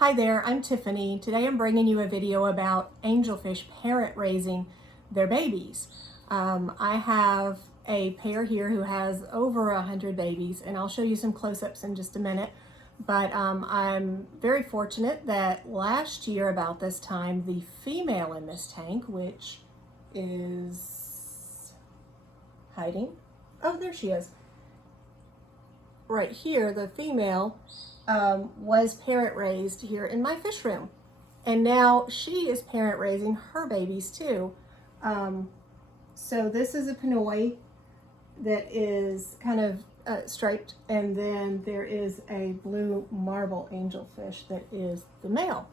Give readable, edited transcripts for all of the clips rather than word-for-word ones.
Hi there, I'm Tiffany. Today I'm bringing you a video about angelfish parent raising their babies. I have a pair here who has over 100 babies, and I'll show you some close-ups in just a minute. But I'm very fortunate that last year about this time, the female in this tank, which is hiding. Oh, there she is. Right here, the female was parent raised here in my fish room. And now she is parent raising her babies too. So this is a Pinoy that is kind of striped, and then there is a blue marble angelfish that is the male.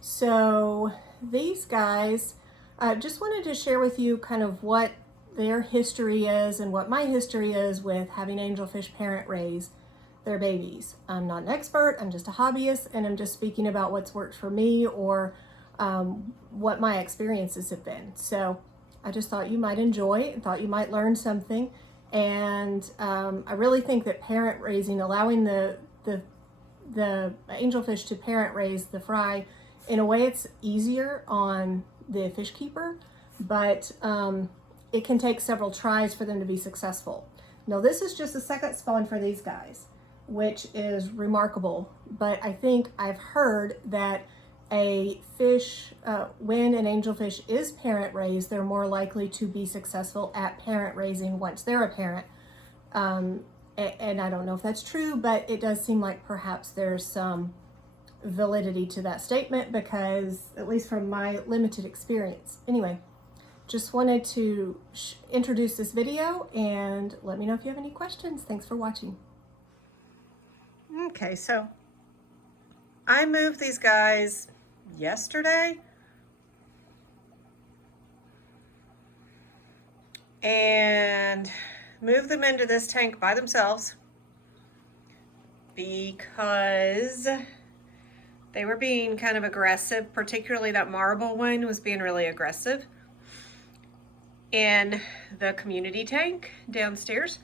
So these guys, just wanted to share with you kind of what their history is and what my history is with having angelfish parent raise their babies. I'm not an expert, I'm just a hobbyist, and I'm just speaking about what's worked for me or what my experiences have been. So I just thought you might enjoy and thought you might learn something. And I really think that parent raising, allowing the angelfish to parent raise the fry, in a way it's easier on the fish keeper, but it can take several tries for them to be successful. Now this is just the second spawn for these guys, which is remarkable, but I think I've heard that a fish, when an angelfish is parent raised, they're more likely to be successful at parent raising once they're a parent. And I don't know if that's true, but it does seem like perhaps there's some validity to that statement, because at least from my limited experience. Anyway, just wanted to introduce this video and let me know if you have any questions. Thanks for watching. Okay, so I moved these guys yesterday and moved them into this tank by themselves because they were being kind of aggressive. Particularly that marble one was being really aggressive in the community tank downstairs.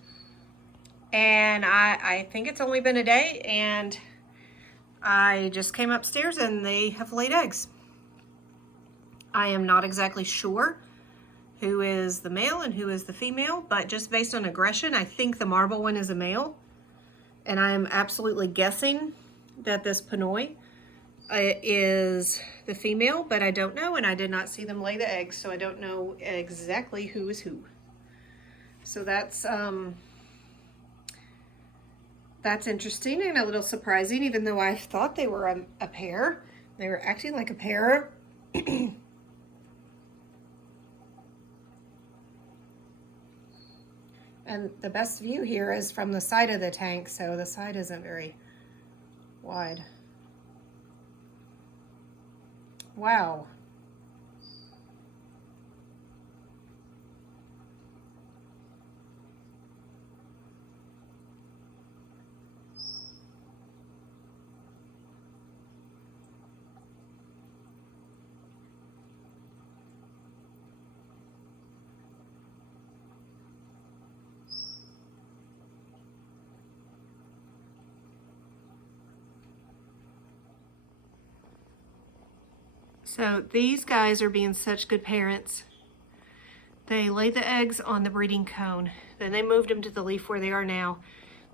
And I think it's only been a day, and I just came upstairs and they have laid eggs. I am not exactly sure who is the male and who is the female, but just based on aggression, I think the marble one is a male. And I am absolutely guessing that this Pinoy is the female, but I don't know, and I did not see them lay the eggs, so I don't know exactly who is who. So that's interesting and a little surprising, even though I thought they were a pair. They were acting like a pair. And the best view here is from the side of the tank, so the side isn't very wide. Wow. So these guys are being such good parents. They laid the eggs on the breeding cone. Then they moved them to the leaf where they are now.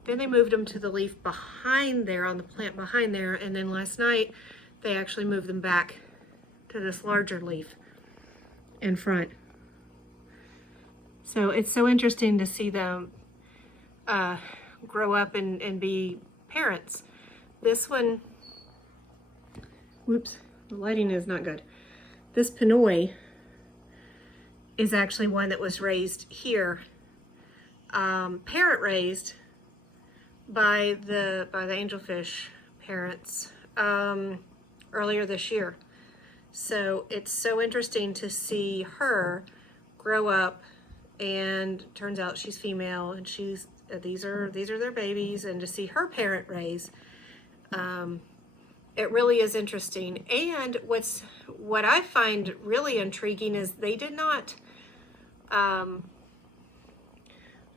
Then they moved them to the leaf behind there, on the plant behind there. And then last night, they actually moved them back to this larger leaf in front. So it's so interesting to see them grow up and be parents. This one, whoops, the lighting is not good. This Pinoy is actually one that was raised here, parent raised by the angelfish parents earlier this year. So it's so interesting to see her grow up, and turns out she's female, and she's these are their babies, and to see her parent raise, it really is interesting. And what I find really intriguing is they did not,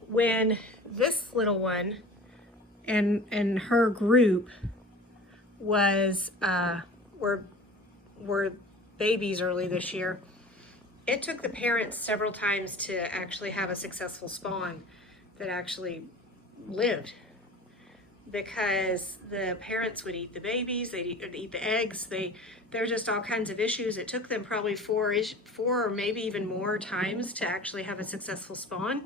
when this little one and her group were babies early this year. It took the parents several times to actually have a successful spawn that actually lived, because the parents would eat the babies, they'd eat the eggs. There were just all kinds of issues. It took them probably four or maybe even more times to actually have a successful spawn.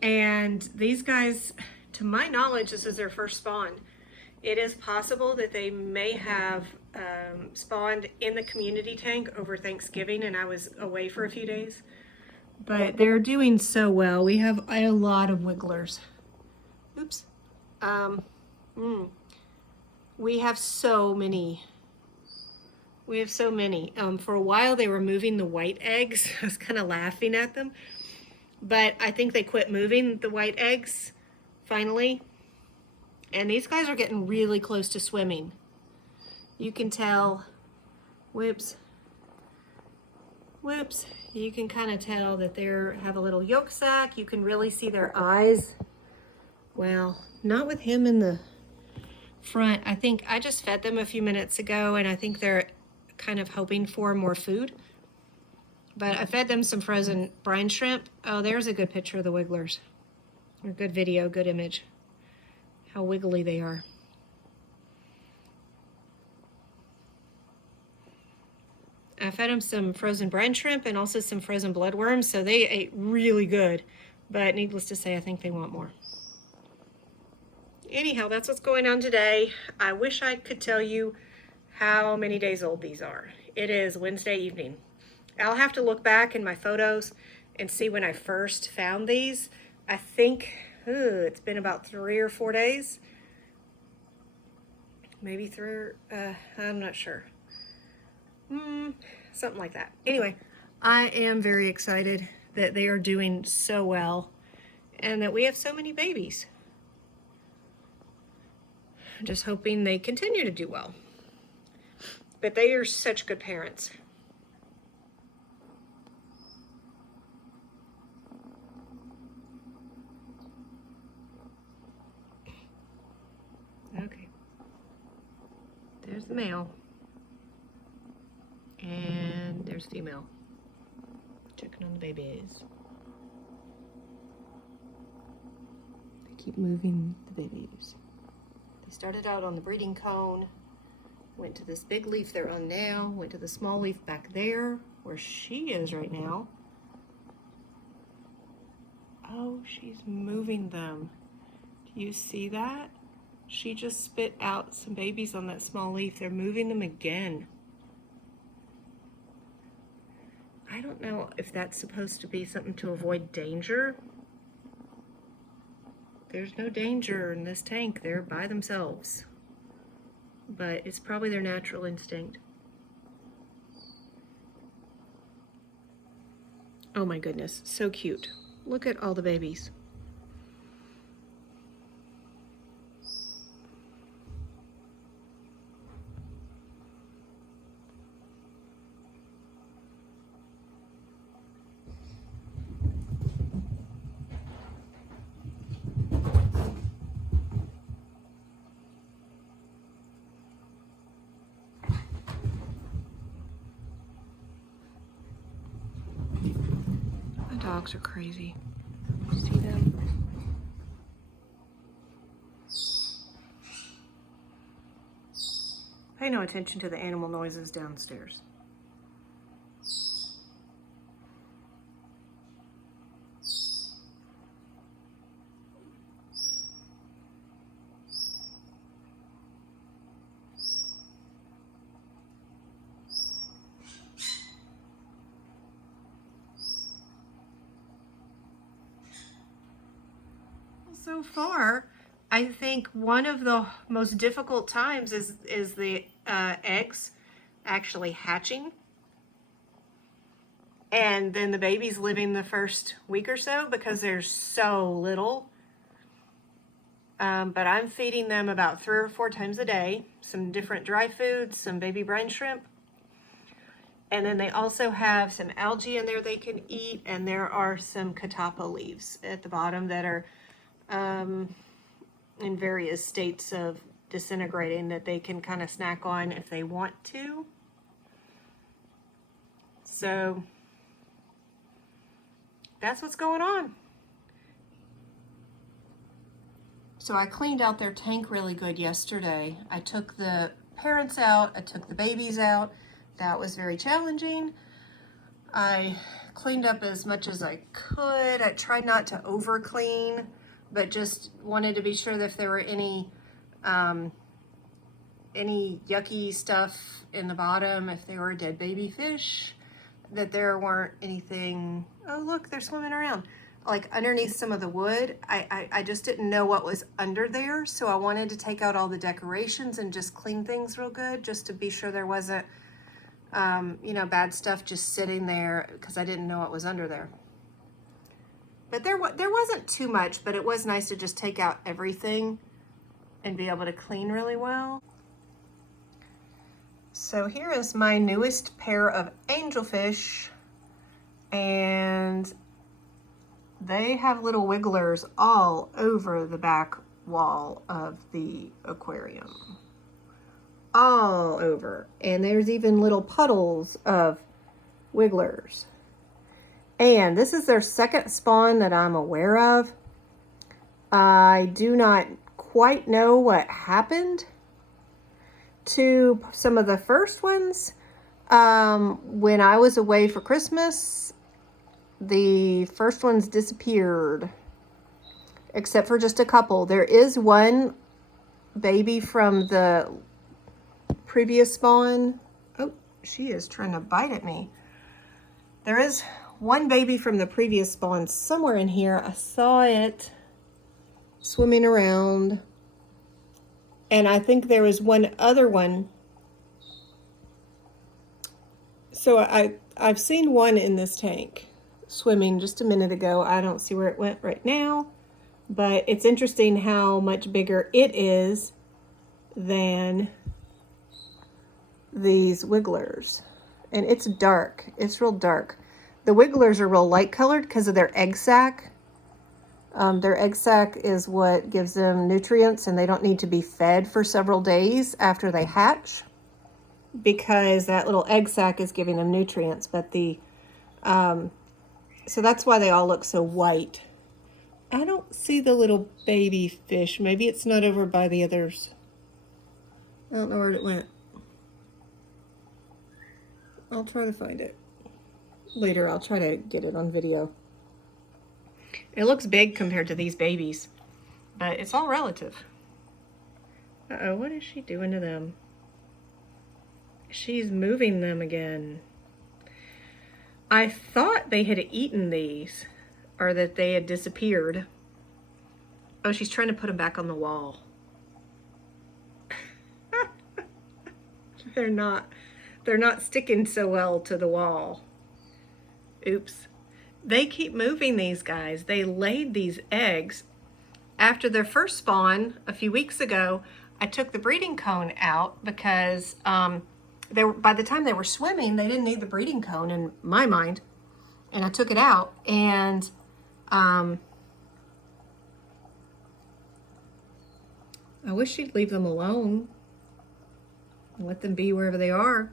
And these guys, to my knowledge, this is their first spawn. It is possible that they may have spawned in the community tank over Thanksgiving, and I was away for a few days. But they're doing so well. We have a lot of wigglers. Oops. We have so many. We have so many. For a while they were moving the white eggs. I was kind of laughing at them. But I think they quit moving the white eggs finally. And these guys are getting really close to swimming. You can tell, whoops, you can kind of tell that they have a little yolk sac. You can really see their eyes. Well, not with him in the front. I think I just fed them a few minutes ago, and I think they're kind of hoping for more food. But I fed them some frozen brine shrimp. Oh, there's a good picture of the wigglers. Or good video, good image. How wiggly they are. I fed them some frozen brine shrimp and also some frozen bloodworms, so they ate really good. But needless to say, I think they want more. Anyhow, that's what's going on today. I wish I could tell you how many days old these are. It is Wednesday evening. I'll have to look back in my photos and see when I first found these. I think it's been about 3 or 4 days. Maybe I'm not sure. Something like that. Anyway, I am very excited that they are doing so well and that we have so many babies. I'm just hoping they continue to do well. But they are such good parents. Okay. There's the male. And there's female. Checking on the babies. They keep moving the babies. They started out on the breeding cone, went to this big leaf they're on now, went to the small leaf back there, where she is right now. Oh, she's moving them. Do you see that? She just spit out some babies on that small leaf. They're moving them again. I don't know if that's supposed to be something to avoid danger. There's no danger in this tank. They're by themselves. But it's probably their natural instinct. Oh my goodness, so cute. Look at all the babies. Dogs are crazy. See them? Pay no attention to the animal noises downstairs. So far, I think one of the most difficult times is the eggs actually hatching, and then the babies living the first week or so because they're so little. But I'm feeding them about 3 or 4 times a day, some different dry foods, some baby brine shrimp. And then they also have some algae in there they can eat, and there are some catappa leaves at the bottom that are in various states of disintegrating that they can kind of snack on if they want to. So that's what's going on. So I cleaned out their tank really good yesterday. I took the parents out, I took the babies out. That was very challenging. I cleaned up as much as I could. I tried not to over clean, but just wanted to be sure that if there were any yucky stuff in the bottom, if they were dead baby fish, that there weren't anything, oh look, they're swimming around, like underneath some of the wood. I just didn't know what was under there, so I wanted to take out all the decorations and just clean things real good, just to be sure there wasn't you know, bad stuff just sitting there, because I didn't know what was under there. But there wasn't too much, but it was nice to just take out everything and be able to clean really well. So here is my newest pair of angelfish, and they have little wigglers all over the back wall of the aquarium. All over. And there's even little puddles of wigglers. And this is their second spawn that I'm aware of. I do not quite know what happened to some of the first ones. When I was away for Christmas, the first ones disappeared, except for just a couple. There is one baby from the previous spawn. Oh, she is trying to bite at me. There is one baby from the previous spawn somewhere in here. I saw it swimming around. And I think there was one other one. So I've seen one in this tank swimming just a minute ago. I don't see where it went right now, but it's interesting how much bigger it is than these wigglers. And it's dark. It's real dark. The wigglers are real light colored because of their egg sac. Their egg sac is what gives them nutrients, and they don't need to be fed for several days after they hatch, because that little egg sac is giving them nutrients. But so that's why they all look so white. I don't see the little baby fish. Maybe it's not over by the others. I don't know where it went. I'll try to find it later. I'll try to get it on video. It looks big compared to these babies, but it's all relative. Uh-oh, what is she doing to them? She's moving them again. I thought they had eaten these, or that they had disappeared. Oh, she's trying to put them back on the wall. They're not sticking so well to the wall. Oops. They keep moving, these guys. They laid these eggs. After their first spawn a few weeks ago, I took the breeding cone out because by the time they were swimming, they didn't need the breeding cone in my mind. And I took it out, and I wish she'd leave them alone and let them be wherever they are.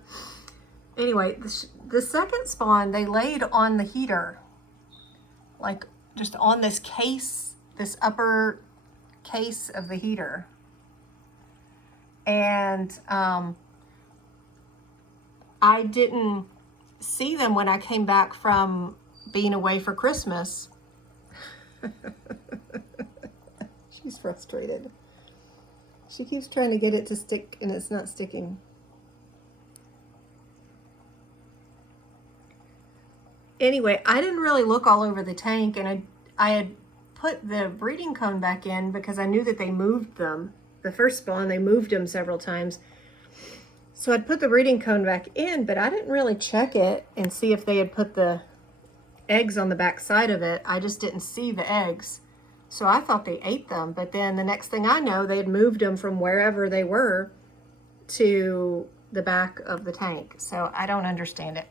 Anyway, the second spawn, they laid on the heater, like just on this case, this upper case of the heater. And I didn't see them when I came back from being away for Christmas. She's frustrated. She keeps trying to get it to stick, and it's not sticking. Anyway, I didn't really look all over the tank, and I had put the breeding cone back in because I knew that they moved them. The first spawn, they moved them several times. So I'd put the breeding cone back in, but I didn't really check it and see if they had put the eggs on the back side of it. I just didn't see the eggs. So I thought they ate them, but then the next thing I know, they had moved them from wherever they were to the back of the tank. So I don't understand it.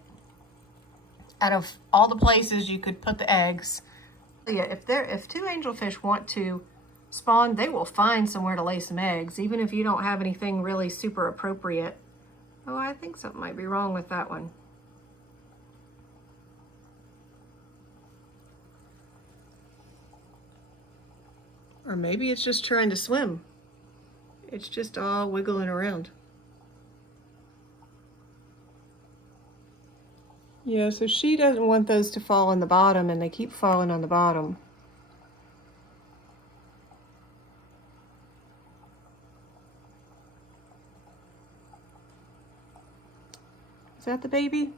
Out of all the places you could put the eggs, yeah, if two angelfish want to spawn, they will find somewhere to lay some eggs, even if you don't have anything really super appropriate. Oh, I think something might be wrong with that one. Or maybe it's just trying to swim. It's just all wiggling around. Yeah, so she doesn't want those to fall on the bottom, and they keep falling on the bottom. Is that the baby?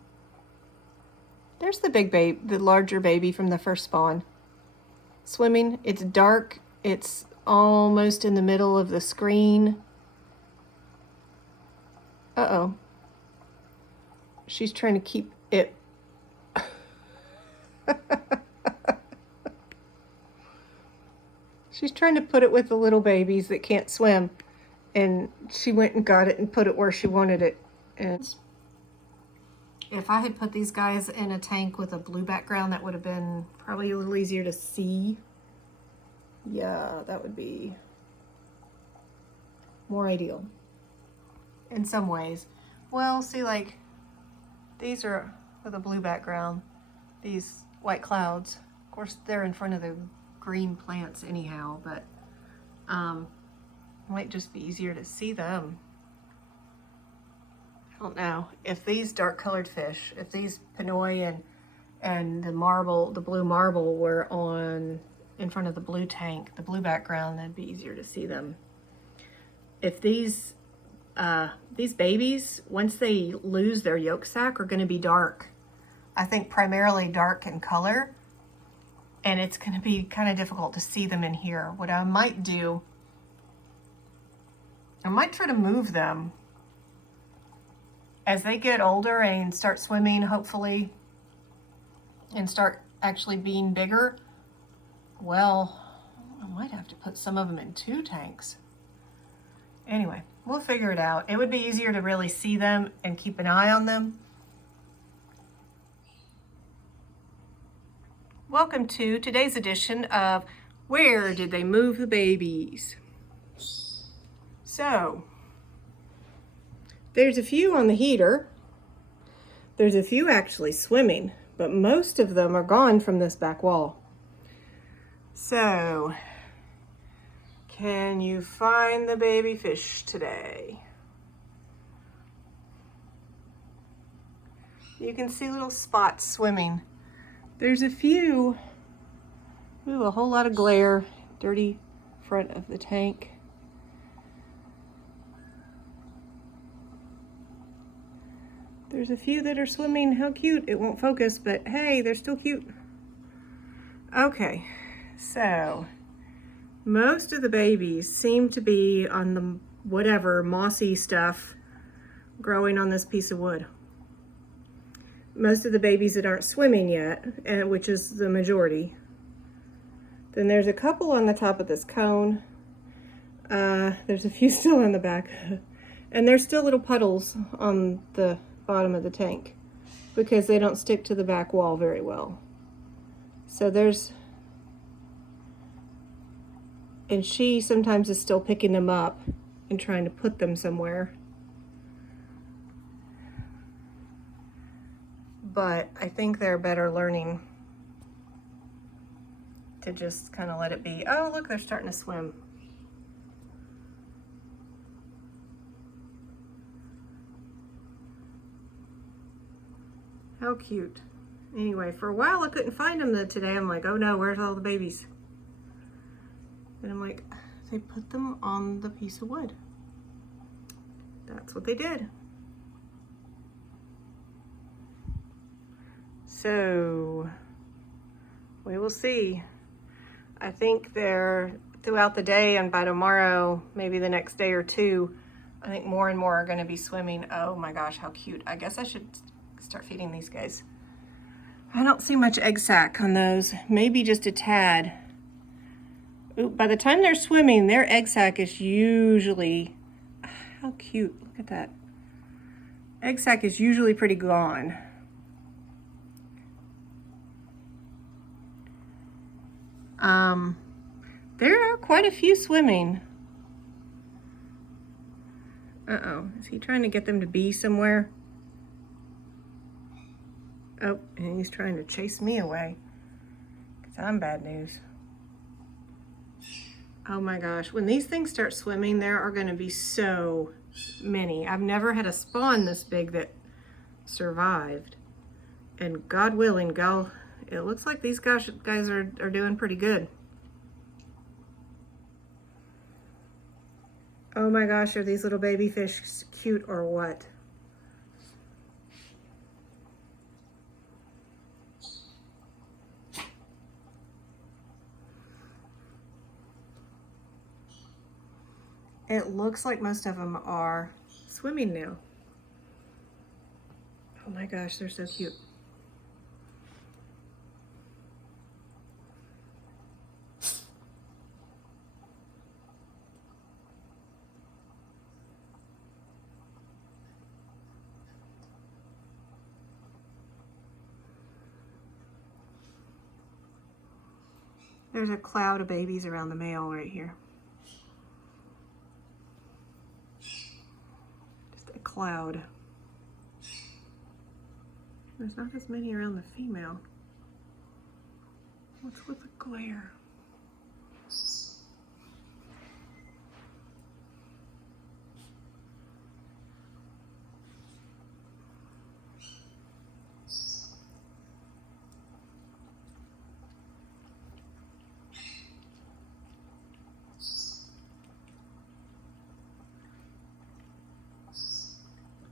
There's the big baby, the larger baby from the first spawn. Swimming. It's dark. It's almost in the middle of the screen. Uh-oh. She's trying to keep it. She's trying to put it with the little babies that can't swim. And she went and got it and put it where she wanted it. And if I had put these guys in a tank with a blue background, that would have been probably a little easier to see. Yeah, that would be more ideal in some ways. Well, see, like, these are with a blue background, these white clouds. Of course, they're in front of the green plants anyhow, but might just be easier to see them. I don't know. If these dark colored fish, if these Pinoy and the marble, the blue marble were on in front of the blue tank, the blue background, that'd be easier to see them. If these babies, once they lose their yolk sac, are going to be dark. I think primarily dark in color, and it's going to be kind of difficult to see them in here. What I might do, I might try to move them as they get older and start swimming, hopefully, and start actually being bigger. Well, I might have to put some of them in 2 tanks. Anyway, we'll figure it out. It would be easier to really see them and keep an eye on them. Welcome to today's edition of Where Did They Move the Babies? So, there's a few on the heater. There's a few actually swimming, but most of them are gone from this back wall. So, can you find the baby fish today? You can see little spots swimming. There's a few. Ooh, a whole lot of glare. Dirty front of the tank. There's a few that are swimming. How cute. It won't focus, but hey, they're still cute. Okay, so most of the babies seem to be on the whatever mossy stuff growing on this piece of wood. Most of the babies that aren't swimming yet, which is the majority. Then there's a couple on the top of this cone. There's a few still in the back. And there's still little puddles on the bottom of the tank because they don't stick to the back wall very well. So there's, and she sometimes is still picking them up and trying to put them somewhere. But I think they're better learning to just kind of let it be. Oh, look, they're starting to swim. How cute. Anyway, for a while I couldn't find them today. I'm like, oh no, where's all the babies? And I'm like, they put them on the piece of wood. That's what they did. So, we will see. I think they're throughout the day, and by tomorrow, maybe the next day or two, I think more and more are going to be swimming. Oh my gosh, how cute. I guess I should start feeding these guys. I don't see much egg sac on those. Maybe just a tad. Ooh, by the time they're swimming, their egg sac is usually, how cute, look at that. Egg sac is usually pretty gone. There are quite a few swimming. Uh-oh, is he trying to get them to be somewhere? Oh, and he's trying to chase me away, because I'm bad news. Oh my gosh, when these things start swimming, there are going to be so many. I've never had a spawn this big that survived. And God willing, it looks like these guys are doing pretty good. Oh my gosh, are these little baby fish cute or what? It looks like most of them are swimming now. Oh my gosh, they're so cute. There's a cloud of babies around the male right here. Just a cloud. There's not as many around the female. What's with the glare?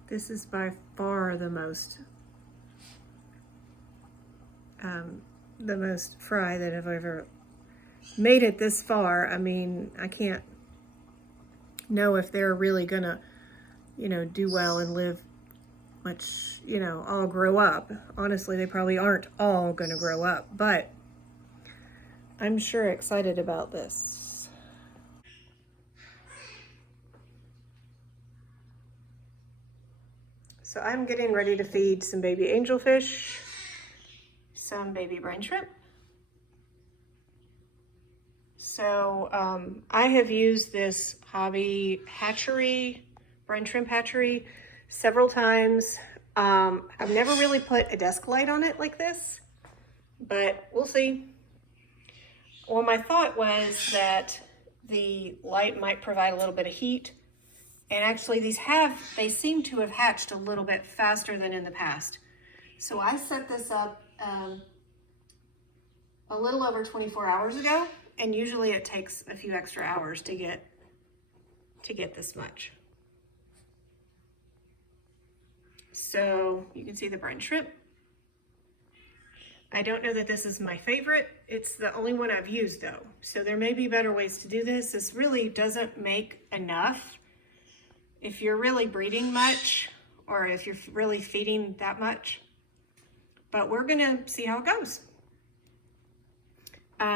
This is by far the most fry that I've ever made it this far. I mean, I can't know if they're really gonna, do well and live much, all grow up. Honestly, they probably aren't all gonna grow up, but I'm sure excited about this. So I'm getting ready to feed some baby angelfish, some baby brine shrimp. So I have used this hobby hatchery, brine shrimp hatchery, several times. I've never really put a desk light on it like this, but we'll see. Well, my thought was that the light might provide a little bit of heat, and actually they seem to have hatched a little bit faster than in the past. So I set this up a little over 24 hours ago, and usually it takes a few extra hours to get this much. So you can see the brine shrimp. I don't know that this is my favorite. It's the only one I've used though. So there may be better ways to do this. This really doesn't make enough. If you're really breeding much, or if you're really feeding that much, but we're gonna see how it goes.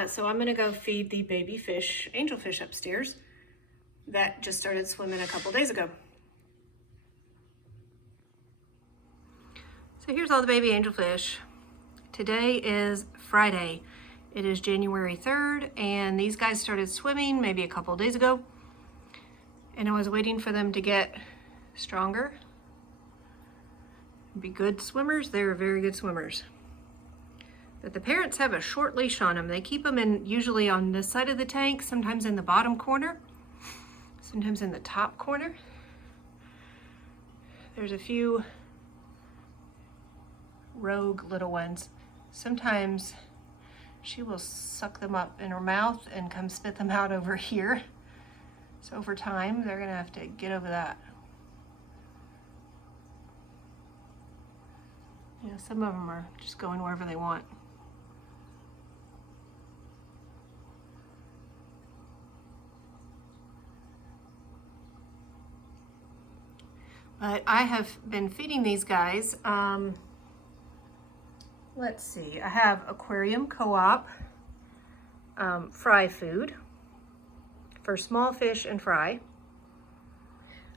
So I'm gonna go feed the baby fish, angelfish upstairs that just started swimming a couple days ago. So here's all the baby angelfish. Today is Friday. It is January 3rd, and these guys started swimming maybe a couple days ago. And I was waiting for them to get stronger, be good swimmers. They're very good swimmers. But the parents have a short leash on them. They keep them usually on this side of the tank, sometimes in the bottom corner, sometimes in the top corner. There's a few rogue little ones. Sometimes she will suck them up in her mouth and come spit them out over here. So over time, they're gonna have to get over that. Some of them are just going wherever they want. But I have been feeding these guys. Let's see, I have Aquarium Co-op fry food for small fish and fry.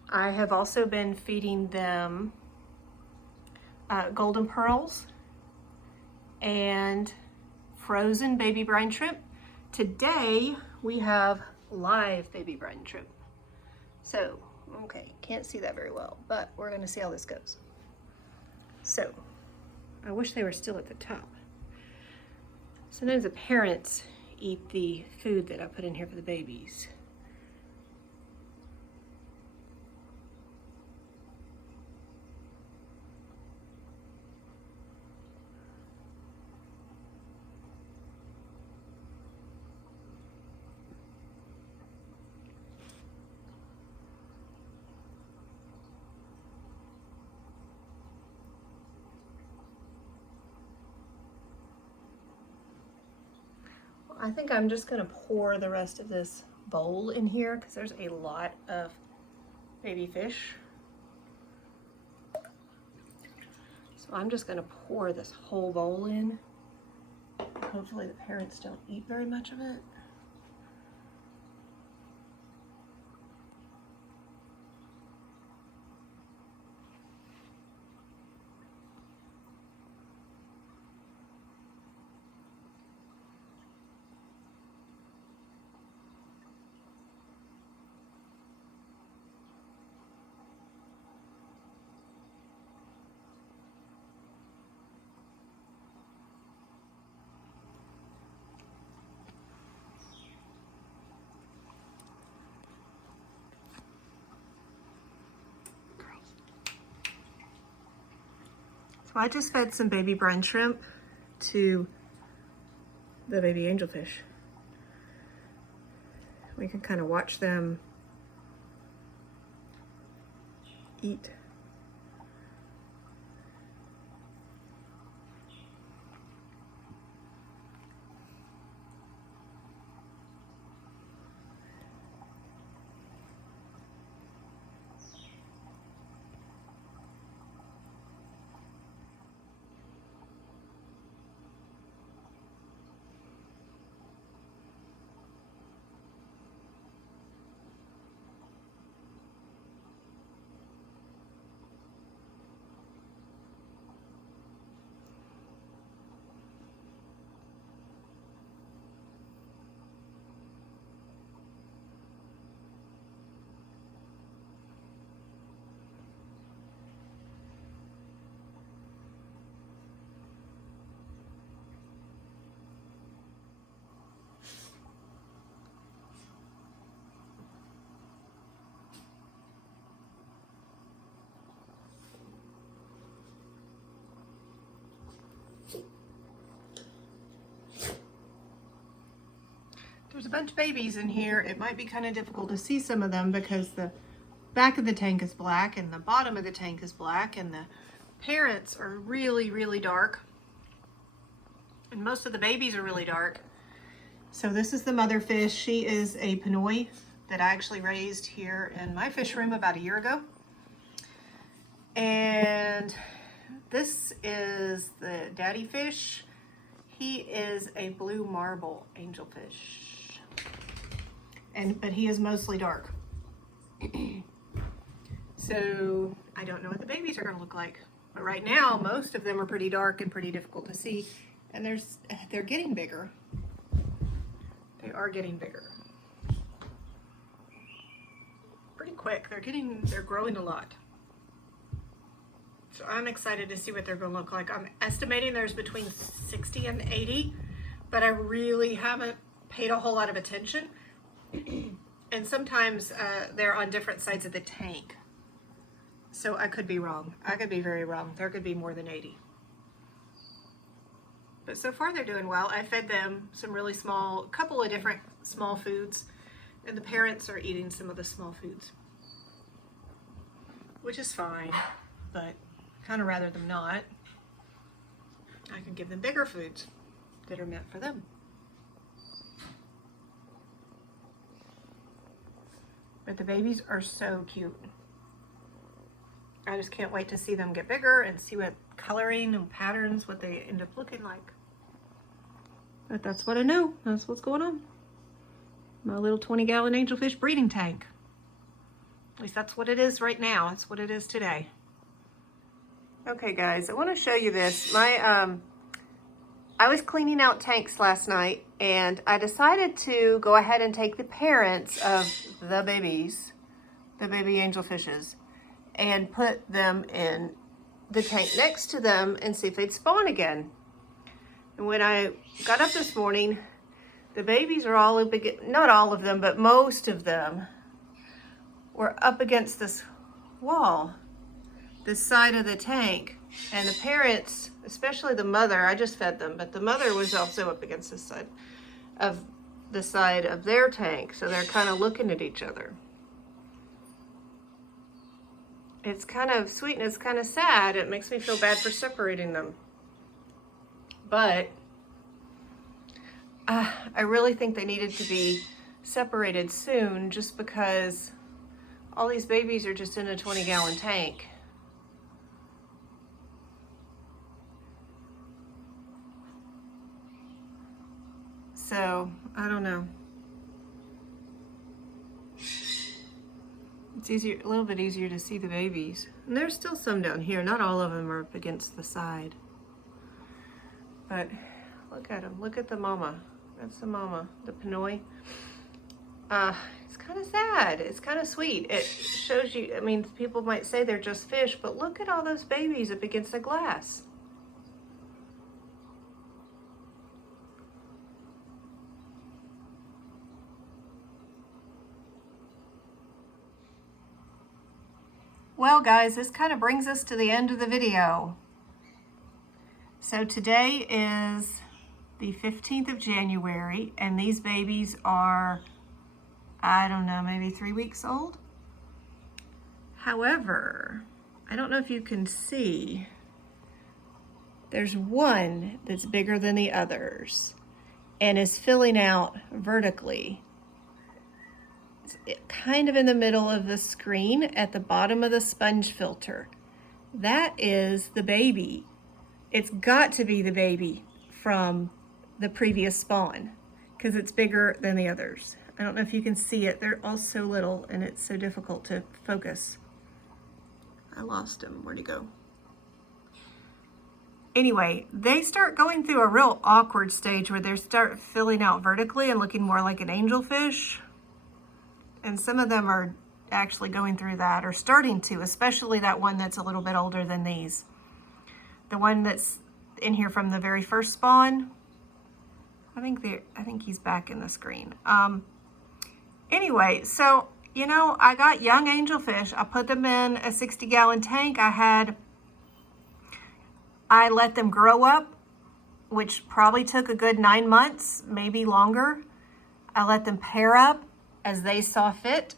I have also been feeding them golden pearls and frozen baby brine shrimp. Today we have live baby brine shrimp. So, okay, can't see that very well, but we're gonna see how this goes. So, I wish they were still at the top. Sometimes the parents eat the food that I put in here for the babies. I think I'm just gonna pour the rest of this bowl in here because there's a lot of baby fish. So I'm just gonna pour this whole bowl in. Hopefully the parents don't eat very much of it. So I just fed some baby brine shrimp to the baby angelfish. We can kind of watch them eat. There's a bunch of babies in here. It might be kind of difficult to see some of them because the back of the tank is black and the bottom of the tank is black, and the parents are really, really dark. And most of the babies are really dark. So this is the mother fish. She is a Pinoy that I actually raised here in my fish room about a year ago. And this is the daddy fish. He is a blue marble angelfish. But he is mostly dark. So I don't know what the babies are gonna look like. But right now, most of them are pretty dark and pretty difficult to see. And they're getting bigger. They are getting bigger. Pretty quick. They're growing a lot. So I'm excited to see what they're gonna look like. I'm estimating there's between 60 and 80, but I really haven't paid a whole lot of attention. And sometimes they're on different sides of the tank. So I could be wrong. I could be very wrong. There could be more than 80. But so far they're doing well. I fed them some really small, couple of different small foods, and the parents are eating some of the small foods, which is fine, but kind of rather them not. I can give them bigger foods that are meant for them. But the babies are so cute. I just can't wait to see them get bigger and see what coloring and patterns, what they end up looking like. But that's what I know. That's what's going on. My little 20-gallon angelfish breeding tank. At least that's what it is right now. That's what it is today. Okay guys, I want to show you this. I was cleaning out tanks last night, and I decided to go ahead and take the parents of the babies, the baby angelfishes, and put them in the tank next to them and see if they'd spawn again. And when I got up this morning, the babies are all up against, not all of them, but most of them were up against this wall, this side of the tank. And the parents, especially the mother, I just fed them, but the mother was also up against this side of their tank. So they're kind of looking at each other. It's kind of sweet and it's kind of sad. It makes me feel bad for separating them. But I really think they needed to be separated soon, just because all these babies are just in a 20-gallon tank. So, I don't know. It's easier, a little bit easier to see the babies. And there's still some down here. Not all of them are up against the side. But look at them. Look at the mama. That's the mama, the Pinoy. It's kind of sad. It's kind of sweet. It shows you, I mean, people might say they're just fish, but look at all those babies up against the glass. Well, guys, this kind of brings us to the end of the video. So today is the 15th of January, and these babies are, I don't know, maybe 3 weeks old. However, I don't know if you can see, there's one that's bigger than the others and is filling out vertically. It's kind of in the middle of the screen at the bottom of the sponge filter. That is the baby. It's got to be the baby from the previous spawn because it's bigger than the others. I don't know if you can see it. They're all so little and it's so difficult to focus. I lost him. Where'd he go? Anyway, they start going through a real awkward stage where they start filling out vertically and looking more like an angelfish. And some of them are actually going through that, or starting to, especially that one that's a little bit older than these. The one that's in here from the very first spawn, I think he's back in the screen. Anyway, so, you know, I got young angelfish. I put them in a 60-gallon tank. I let them grow up, which probably took a good 9 months, maybe longer. I let them pair up as they saw fit.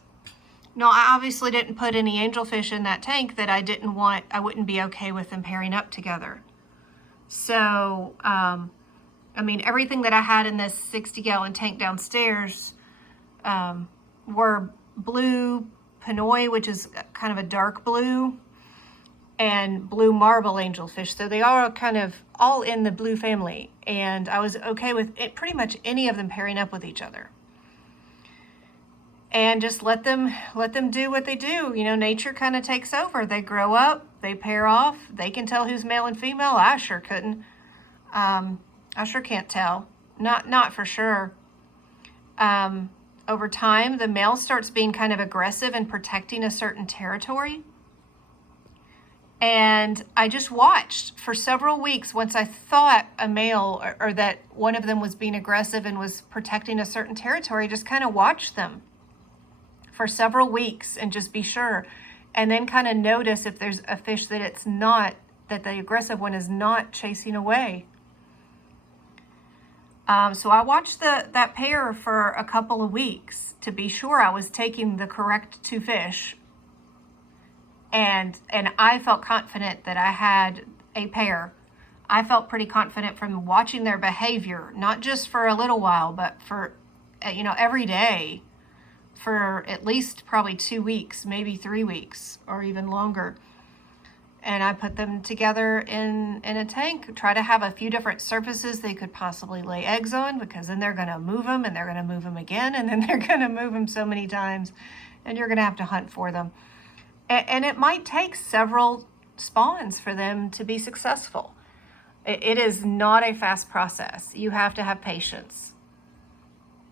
No, I obviously didn't put any angelfish in that tank that I wouldn't be okay with them pairing up together. So, I mean, everything that I had in this 60-gallon tank downstairs were blue Pinoy, which is kind of a dark blue, and blue marble angelfish. So they are kind of all in the blue family. And I was okay with it, pretty much any of them pairing up with each other. And just let them do what they do. You know, nature kind of takes over. They grow up, they pair off. They can tell who's male and female. I sure couldn't. I sure can't tell. Not for sure. Over time, the male starts being kind of aggressive and protecting a certain territory. And I just watched for several weeks once I thought a male or that one of them was being aggressive and was protecting a certain territory, just kind of watched them for several weeks and just be sure. And then kind of notice if there's a fish that it's not, that the aggressive one is not chasing away. So I watched that pair for a couple of weeks to be sure I was taking the correct two fish. And I felt confident that I had a pair. I felt pretty confident from watching their behavior, not just for a little while, but for, you know, every day for at least probably 2 weeks, maybe 3 weeks or even longer. And I put them together in a tank, try to have a few different surfaces they could possibly lay eggs on, because then they're going to move them and they're going to move them again. And then they're going to move them so many times and you're going to have to hunt for them. And it might take several spawns for them to be successful. It is not a fast process. You have to have patience.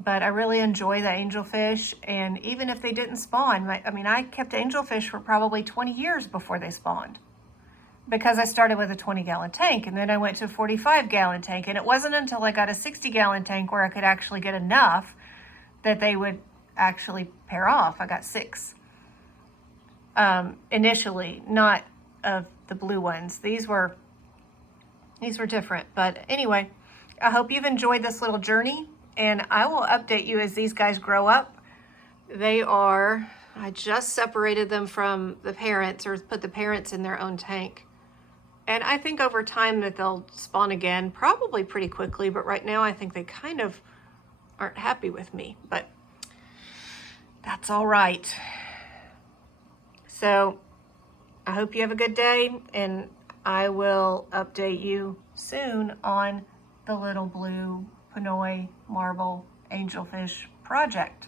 But I really enjoy the angelfish, and even if they didn't spawn, I kept angelfish for probably 20 years before they spawned, because I started with a 20-gallon tank, and then I went to a 45-gallon tank, and it wasn't until I got a 60-gallon tank where I could actually get enough that they would actually pair off. I got 6 initially, not of the blue ones. These were different. But anyway, I hope you've enjoyed this little journey, and I will update you as these guys grow up. I just separated them from the parents, or put the parents in their own tank. And I think over time that they'll spawn again, probably pretty quickly, but right now I think they kind of aren't happy with me, but that's all right. So I hope you have a good day, and I will update you soon on the little blue Pinoy marble angelfish project.